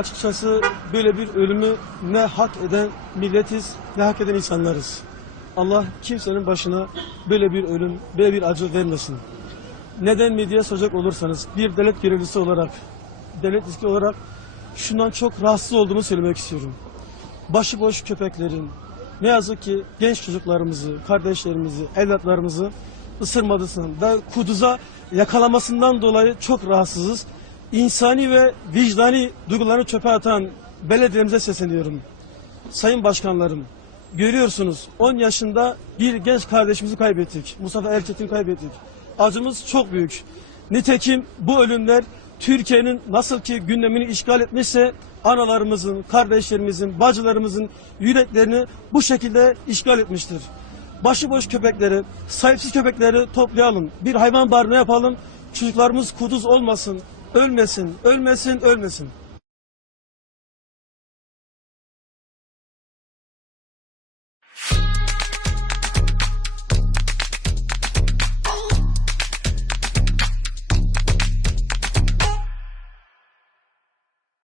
Açıkçası böyle bir ölümü ne hak eden milletiz ne hak eden insanlarız. Allah kimsenin başına böyle bir ölüm, böyle bir acı vermesin. Neden mi diye soracak olursanız bir devlet görevlisi olarak, devlet riski olarak şundan çok rahatsız olduğumu söylemek istiyorum. Başıboş köpeklerin ne yazık ki genç çocuklarımızı, kardeşlerimizi, evlatlarımızı ısırmadısından kuduza yakalamasından dolayı çok rahatsızız. İnsani ve vicdani duygularını çöpe atan belediyelerimize sesleniyorum. Sayın başkanlarım, görüyorsunuz 10 yaşında bir genç kardeşimizi kaybettik. Mustafa Erçetin kaybettik. Acımız çok büyük. Nitekim bu ölümler Türkiye'nin nasıl ki gündemini işgal etmişse analarımızın, kardeşlerimizin, bacılarımızın yüreklerini bu şekilde işgal etmiştir. Başıboş köpekleri, sahipsiz köpekleri toplayalım. Bir hayvan barınağı yapalım. Çocuklarımız kuduz olmasın, ölmesin, ölmesin, ölmesin.